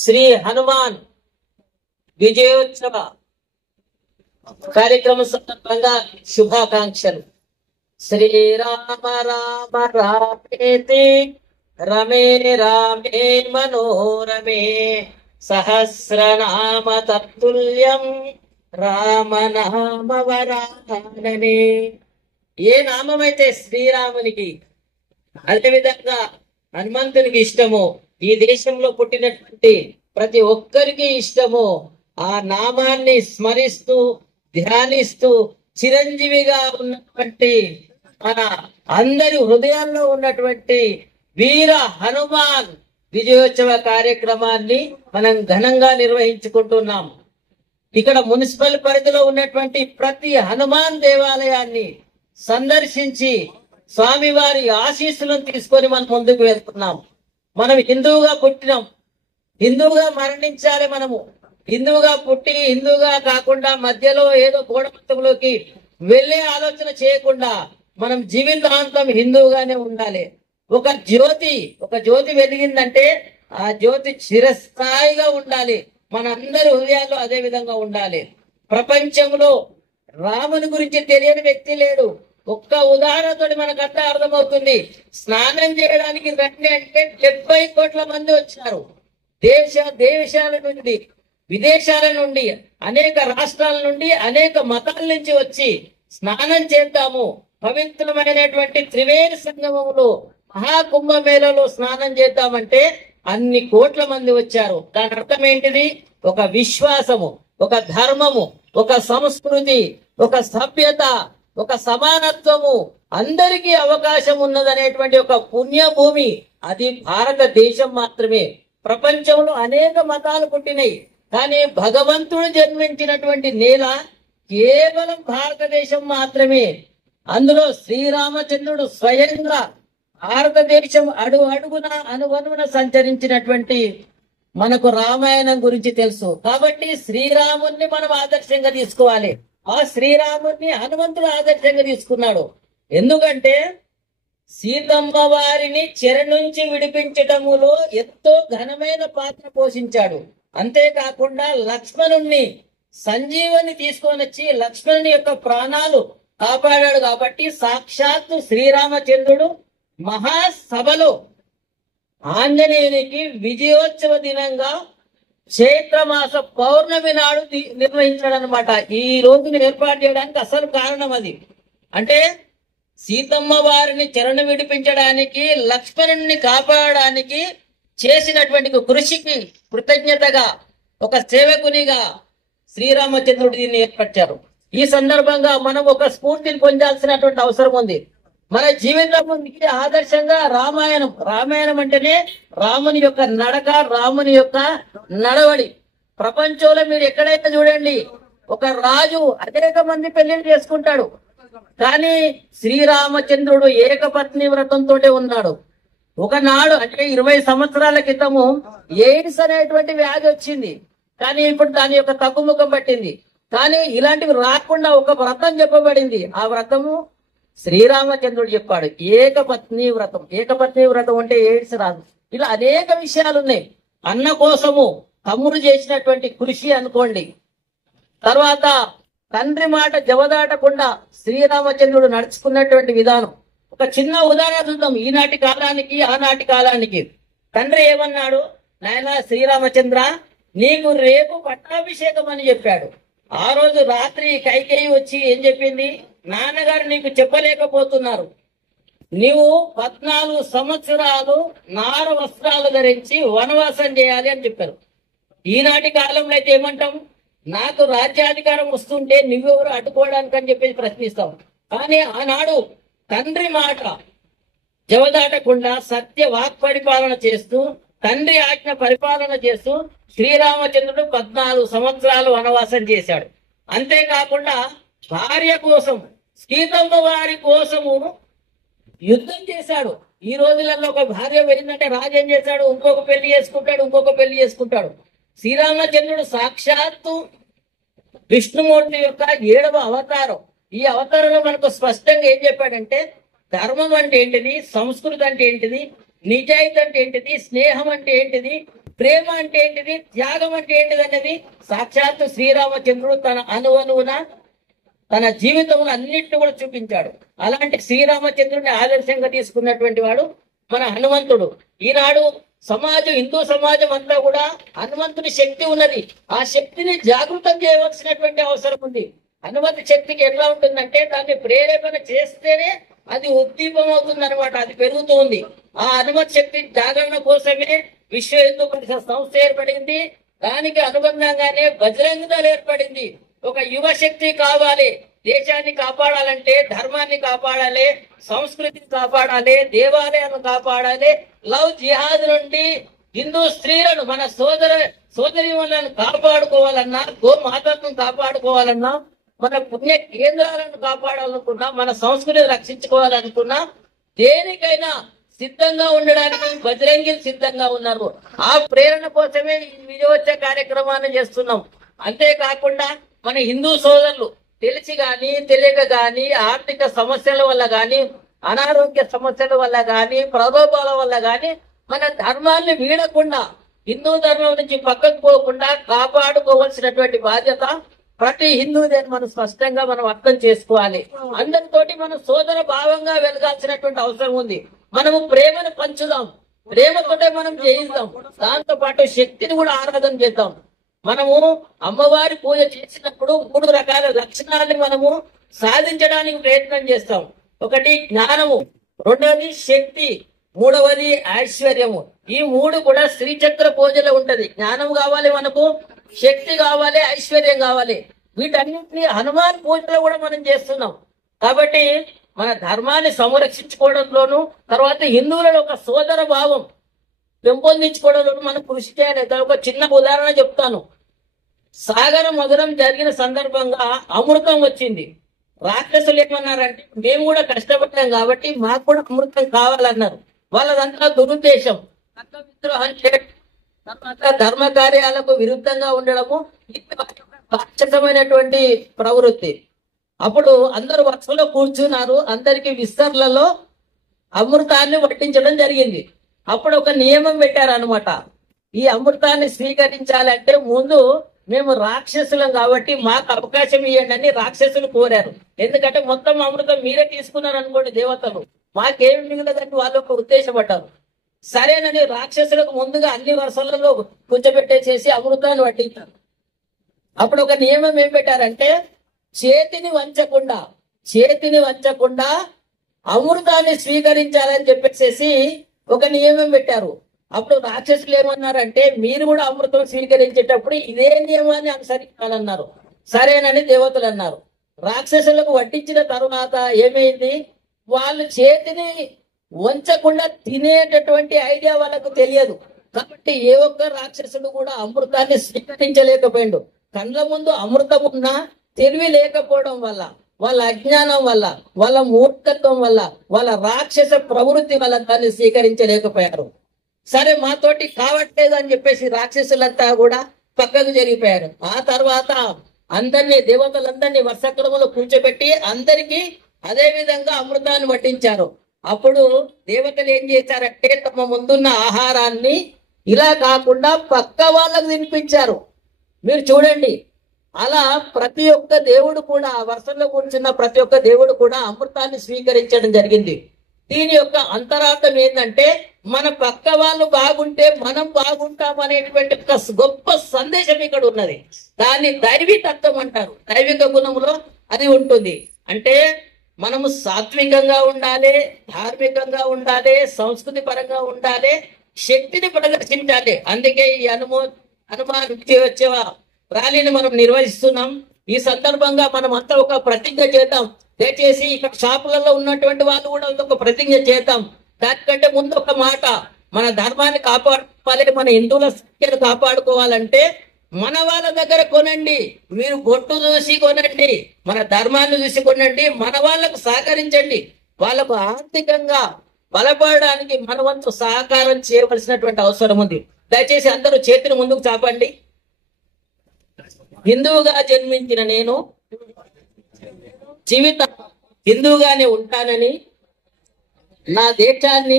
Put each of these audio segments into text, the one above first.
శ్రీ హనుమాన్ విజయోత్సవ కార్యక్రమం సందర్భంగా శుభాకాంక్షలు. శ్రీరామ రామ రామేతి రమే రామే మనోరమే సహస్రనామ తత్తుల్యం రామనామ వరాననే. ఏ నామమైతే శ్రీరామునికి అదేవిధంగా హనుమంతునికి ఇష్టమో, ఈ దేశంలో పుట్టినటువంటి ప్రతి ఒక్కరికి ఇష్టమో, ఆ నామాన్ని స్మరిస్తూ ధ్యానిస్తూ చిరంజీవిగా ఉన్నటువంటి మన అందరి హృదయాల్లో ఉన్నటువంటి వీర హనుమాన్ విజయోత్సవ కార్యక్రమాన్ని మనం ఘనంగా నిర్వహించుకుంటున్నాం. ఇక్కడ మున్సిపల్ పరిధిలో ఉన్నటువంటి ప్రతి హనుమాన్ దేవాలయాన్ని సందర్శించి స్వామివారి ఆశీస్సులను తీసుకొని మనం ముందుకు వెళ్తున్నాం. మనం హిందువుగా పుట్టినాం, హిందువుగా మరణించాలి. మనము హిందువుగా పుట్టి హిందువుగా కాకుండా మధ్యలో ఏదో గోడమతంలోకి వెళ్ళే ఆలోచన చేయకుండా మనం జీవితాంతం హిందువుగానే ఉండాలి. ఒక జ్యోతి వెలిగిందంటే ఆ జ్యోతి చిరస్థాయిగా ఉండాలి. మనందరి హృదయాల్లో అదే విధంగా ఉండాలి. ప్రపంచంలో రాముని గురించి తెలియని వ్యక్తి లేడు. ఒక్క ఉదాహరణతో మనకంతా అర్థమవుతుంది. స్నానం చేయడానికి రండి అంటే 70 కోట్ల మంది వచ్చారు. దేశాల నుండి, విదేశాల నుండి, అనేక రాష్ట్రాల నుండి, అనేక మతాల నుంచి వచ్చి స్నానం చేద్దాము, పవిత్రమైనటువంటి త్రివేణి సంగమంలో మహాకుంభమేళలో స్నానం చేద్దామంటే అన్ని కోట్ల మంది వచ్చారు. దాని అర్థం ఏంటిది? ఒక విశ్వాసము, ఒక ధర్మము, ఒక సంస్కృతి, ఒక సభ్యత, ఒక సమానత్వము, అందరికీ అవకాశం ఉన్నదనేటువంటి ఒక పుణ్యభూమి అది భారతదేశం మాత్రమే. ప్రపంచంలో అనేక మతాలు పుట్టినాయి, కానీ భగవంతుడు జన్మించినటువంటి నేల కేవలం భారతదేశం మాత్రమే. అందులో శ్రీరామచంద్రుడు స్వయంగా భారతదేశం అడుగున అనువనున సంచరించినటువంటి మనకు రామాయణం గురించి తెలుసు. కాబట్టి శ్రీరాముణ్ణి మనం ఆదర్శంగా తీసుకోవాలి. ఆ శ్రీరాముణ్ణి హనుమంతుడు ఆదర్శంగా తీసుకున్నాడు. ఎందుకంటే సీతమ్మ వారిని చెర నుంచి విడిపించటములో ఎంతో ఘనమైన పాత్ర పోషించాడు. అంతేకాకుండా లక్ష్మణుణ్ణి సంజీవని తీసుకొని వచ్చి లక్ష్మణుని యొక్క ప్రాణాలు కాపాడాడు. కాబట్టి సాక్షాత్తు శ్రీరామచంద్రుడు మహాసభలో ఆంజనేయునికి విజయోత్సవ దినంగా చైత్రమాస పౌర్ణమి నాడు నిర్వహించాడు అనమాట. ఈ రోజును ఏర్పాటు చేయడానికి అసలు కారణం అది. అంటే సీతమ్మ వారిని చెరను విడిపించడానికి, లక్ష్మణుని కాపాడడానికి చేసినటువంటి కృషికి కృతజ్ఞతగా ఒక సేవకునిగా శ్రీరామచంద్రుడు దీన్ని ఏర్పరిచారు. ఈ సందర్భంగా మనం ఒక స్ఫూర్తిని పొందాల్సినటువంటి అవసరం ఉంది. మన జీవితానికి ఆదర్శంగా రామాయణం అంటేనే రాముని యొక్క నడక, రాముని యొక్క నడవడి. ప్రపంచంలో మీరు ఎక్కడైతే చూడండి, ఒక రాజు అనేక మంది పెళ్లిళ్ళు చేసుకుంటాడు, కానీ శ్రీరామచంద్రుడు ఏకపత్ని వ్రతంతో ఉన్నాడు. ఒకనాడు అంటే 20 సంవత్సరాల క్రితము ఎయిడ్స్ అనేటువంటి వ్యాధి వచ్చింది, కానీ ఇప్పుడు దాని యొక్క తగ్గుముఖం పట్టింది. కానీ ఇలాంటివి రాకుండా ఒక వ్రతం చెప్పబడింది. ఆ వ్రతము శ్రీరామచంద్రుడు చెప్పాడు, ఏకపత్ని వ్రతం. ఏకపత్ని వ్రతం అంటే ఎయిడ్స్ రాదు. ఇలా అనేక విషయాలు ఉన్నాయి. అన్న కోసము తమ్ముడు చేసినటువంటి కృషి అనుకోండి. తర్వాత తండ్రి మాట జవదాటకుండా శ్రీరామచంద్రుడు నడుచుకున్నటువంటి విధానం. ఒక చిన్న ఉదాహరణ చూద్దాం. ఈనాటి కాలానికి ఆనాటి కాలానికి. తండ్రి ఏమన్నాడు? నాయనా శ్రీరామచంద్ర, నీకు రేపు పట్టాభిషేకం అని చెప్పాడు. ఆ రోజు రాత్రి కైకేయి వచ్చి ఏం చెప్పింది? నాన్నగారు నీకు చెప్పలేకపోతున్నారు, నీవు 14 సంవత్సరాలు నార వస్త్రాలు ధరించి వనవాసం చేయాలి అని చెప్పారు. ఈనాటి కాలంలో అయితే ఏమంటాం? నాకు రాజ్యాధికారం వస్తుంటే నువ్వెవరు అడ్డుకోవడానికి అని చెప్పేసి ప్రశ్నిస్తాం. కానీ ఆనాడు తండ్రి మాట జవదాటకుండా సత్య వాక్పరిపాలన చేస్తూ, తండ్రి ఆజ్ఞ పరిపాలన చేస్తూ శ్రీరామచంద్రుడు 14 సంవత్సరాలు వనవాసం చేశాడు. అంతేకాకుండా భార్య కోసం, సీతమ్మ వారి కోసము యుద్ధం చేశాడు. ఈ రోజులలో ఒక భార్య వెళ్ళిందంటే రాజు ఏం చేశాడు? ఇంకొక పెళ్లి చేసుకుంటాడు. శ్రీరామచంద్రుడు సాక్షాత్తు విష్ణుమూర్తి యొక్క 7వ అవతారం. ఈ అవతారంలో మనకు స్పష్టంగా ఏం చెప్పాడంటే ధర్మం అంటే ఏంటిది, సంస్కృతి అంటే ఏంటిది, నిజాయితీ అంటే ఏంటిది, స్నేహం అంటే ఏంటిది, ప్రేమ అంటే ఏంటిది, త్యాగం అంటే ఏంటిది అనేది సాక్షాత్తు శ్రీరామచంద్రుడు తన అణువణువున తన జీవితంలో అన్నింటిని కూడా చూపించాడు. అలాంటి శ్రీరామచంద్రుడిని ఆదర్శంగా తీసుకున్నటువంటి వాడు మన హనుమంతుడు. ఈనాడు సమాజం, హిందూ సమాజం అంతా కూడా హనుమంతుని శక్తి ఉన్నది, ఆ శక్తిని జాగృతం చేయవలసినటువంటి అవసరం ఉంది. హనుమంతు శక్తికి ఎట్లా ఉంటుందంటే దాన్ని ప్రేరేపణ చేస్తేనే అది ఉద్దీపం అవుతుంది అనమాట, అది పెరుగుతూ ఉంది. ఆ హనుమత్ శక్తి జాగరణ కోసమే విశ్వ హిందూ పరిషత్ సంస్థ ఏర్పడింది. దానికి అనుబంధంగానే బజరంగ దళ్ ఏర్పడింది. ఒక యువ శక్తి కావాలి, దేశాన్ని కాపాడాలంటే ధర్మాన్ని కాపాడాలి, సంస్కృతిని కాపాడాలి, దేవాలయాలను కాపాడాలి, లవ్ జిహాద్ నుండి హిందూ స్త్రీలను మన సోదరిమణులను కాపాడుకోవాలన్నా, గోమాతను కాపాడుకోవాలన్నా, మన పుణ్య కేంద్రాలను కాపాడాలనుకున్నా, మన సంస్కృతిని రక్షించుకోవాలనుకున్నా, దేనికైనా సిద్ధంగా ఉండడానికి బజరంగిలు సిద్ధంగా ఉన్నారు. ఆ ప్రేరణ కోసమే ఈ విజయోత్సవ కార్యక్రమాన్ని చేస్తున్నాం. అంతేకాకుండా మన హిందూ సోదరులు తెలిసి గాని తెలియక గాని ఆర్థిక సమస్యల వల్ల గాని అనారోగ్య సమస్యల వల్ల గాని ప్రలోభాల వల్ల గాని మన ధర్మాన్ని వీడకుండా, హిందూ ధర్మం నుంచి పక్కకు పోకుండా కాపాడుకోవాల్సినటువంటి బాధ్యత ప్రతి హిందూదేని మనం స్పష్టంగా మనం అర్థం చేసుకోవాలి. అందరితోటి మనం సోదర భావంగా వెలగాల్సినటువంటి అవసరం ఉంది. మనము ప్రేమను పంచుదాం, ప్రేమతోటే మనం జయిద్దాం, దాంతో పాటు శక్తిని కూడా ఆరాధన చేద్దాం. మనము అమ్మవారి పూజ చేసినప్పుడు 3 రకాల లక్షణాలని మనము సాధించడానికి ప్రయత్నం చేస్తాం. ఒకటి జ్ఞానము, రెండవది శక్తి, మూడవది ఐశ్వర్యము. ఈ 3 కూడా శ్రీచక్ర పూజలో ఉంటది. జ్ఞానం కావాలి మనకు, శక్తి కావాలి, ఐశ్వర్యం కావాలి. వీటన్నింటినీ హనుమాన్ పూజలో కూడా మనం చేస్తున్నాం. కాబట్టి మన ధర్మాన్ని సంరక్షించుకోవడంలోను, తర్వాత హిందువులలో ఒక సోదర భావం పెంపొందించుకోవడంలోను మనం కృషి చేయాలి. ఒక చిన్న ఉదాహరణ చెప్తాను. సాగర మధురం జరిగిన సందర్భంగా అమృతం వచ్చింది. రాక్షసులు ఏమన్నారంటే మేము కూడా కష్టపడ్డాం కాబట్టి మాకు కూడా అమృతం కావాలన్నారు. వాళ్ళదంతా దురుద్దేశం, విద్రోహం చేయడం, తర్వాత ధర్మ కార్యాలకు విరుద్ధంగా ఉండడము రాక్షసమైనటువంటి ప్రవృత్తి. అప్పుడు అందరూ వరుసలో కూర్చున్నారు, అందరికి విస్తర్లలో అమృతాన్ని వడ్డించడం జరిగింది. అప్పుడు ఒక నియమం పెట్టారనమాట. ఈ అమృతాన్ని స్వీకరించాలంటే ముందు మేము రాక్షసులం కాబట్టి మాకు అవకాశం ఇవ్వండి అని రాక్షసులు కోరారు. ఎందుకంటే మొత్తం అమృతం మీరే తీసుకున్నారు అనుకోండి దేవతలు, మాకేమి మిగలదని వాళ్ళు ఒక ఉద్దేశపడ్డారు. సరేనని రాక్షసులకు ముందుగా అన్ని వరుసలలో కూర్చోబెట్టేసేసి అమృతాన్ని వడ్డించారు. అప్పుడు ఒక నియమం ఏం పెట్టారంటే చేతిని వంచకుండా అమృతాన్ని స్వీకరించాలని చెప్పేసి ఒక నియమం పెట్టారు. అప్పుడు రాక్షసులు ఏమన్నారంటే మీరు కూడా అమృతం స్వీకరించేటప్పుడు ఇదే నియమాన్ని అనుసరించాలన్నారు. సరేనని దేవతలు అన్నారు. రాక్షసులకు వడ్డించిన తరువాత ఏమైంది, వాళ్ళు చేతిని వంచకుండా తినేటటువంటి ఐడియా వాళ్ళకు తెలియదు. కాబట్టి ఏ ఒక్క రాక్షసుడు కూడా అమృతాన్ని స్వీకరించలేకపోయిండు. కళ్ళ ముందు అమృతం ఉన్నా తెలివి లేకపోవడం వల్ల, వాళ్ళ అజ్ఞానం వల్ల, వాళ్ళ మూర్ఖత్వం వల్ల, వాళ్ళ రాక్షస ప్రవృత్తి వల్ల దాన్ని స్వీకరించలేకపోయారు. సరే మాతోటి కావట్లేదు అని చెప్పేసి రాక్షసులంతా కూడా పక్కకు జరిగిపోయారు. ఆ తర్వాత అందరినీ దేవతలందరినీ వర్షక్రమంలో కూర్చోబెట్టి అందరికీ అదే విధంగా అమృతాన్ని వడ్డించారు. అప్పుడు దేవతలు ఏం చేశారంటే తమ ముందున్న ఆహారాన్ని ఇలా కాకుండా పక్క వాళ్ళకు తినిపించారు. మీరు చూడండి, అలా ప్రతి ఒక్క దేవుడు కూడా వర్షంలో కూర్చున్న ప్రతి ఒక్క దేవుడు కూడా అమృతాన్ని స్వీకరించడం జరిగింది. దీని యొక్క అంతరార్థం ఏంటంటే మన పక్క వాళ్ళు బాగుంటే మనం బాగుంటాం అనేటువంటి ఒక గొప్ప సందేశం ఇక్కడ ఉన్నది. దాన్ని దైవీ తత్వం అంటారు. దైవిక గుణంలో అది ఉంటుంది. అంటే మనము సాత్వికంగా ఉండాలి, ధార్మికంగా ఉండాలి, సంస్కృతి పరంగా ఉండాలి, శక్తిని ప్రదర్శించాలి. అందుకే ఈ హనుమాన్ విజయోత్సవ ర్యాలీని మనం నిర్వహిస్తున్నాం. ఈ సందర్భంగా మనం అంతా ఒక ప్రతిజ్ఞ చేద్దాం. దయచేసి ఇక్కడ షాపులలో ఉన్నటువంటి వాళ్ళు కూడా ఒక ప్రతిజ్ఞ చేద్దాం. దానికంటే ముందు ఒక మాట, మన ధర్మాన్ని కాపాడుకోవాలి, మన హిందువుల సంఖ్యను కాపాడుకోవాలంటే మన వాళ్ళ దగ్గర కొనండి. మీరు బొట్టు చూసి కొనండి, మన ధర్మాన్ని చూసి కొనండి, మన వాళ్ళకు సహకరించండి. వాళ్ళకు ఆర్థికంగా బలపడడానికి మన వంతు సహకారం చేయవలసినటువంటి అవసరం ఉంది. దయచేసి అందరూ చేతిని ముందుకు చాపండి. హిందువుగా జన్మించిన నేను జీవితం హిందువుగానే ఉంటానని, నా దేశాన్ని,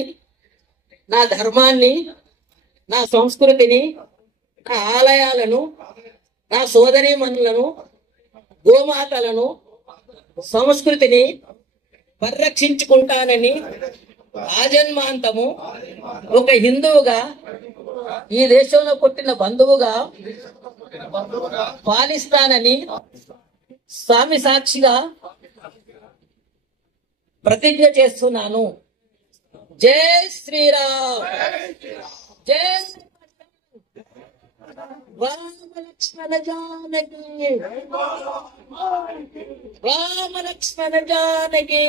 నా ధర్మాన్ని, నా సంస్కృతిని, నా ఆలయాలను, నా సోదరీమణులను, గోమాతలను, సంస్కృతిని పరిరక్షించుకుంటానని ఆజన్మాంతము ఒక హిందువుగా, ఈ దేశంలో పుట్టిన బంధువుగా పాలిస్తానని స్వామి సాక్షిగా ప్రతిజ్ఞ చేస్తున్నాను. జై శ్రీరామ్. జై రామ లక్ష్మణ జానకి. రామ లక్ష్మణ జానకి.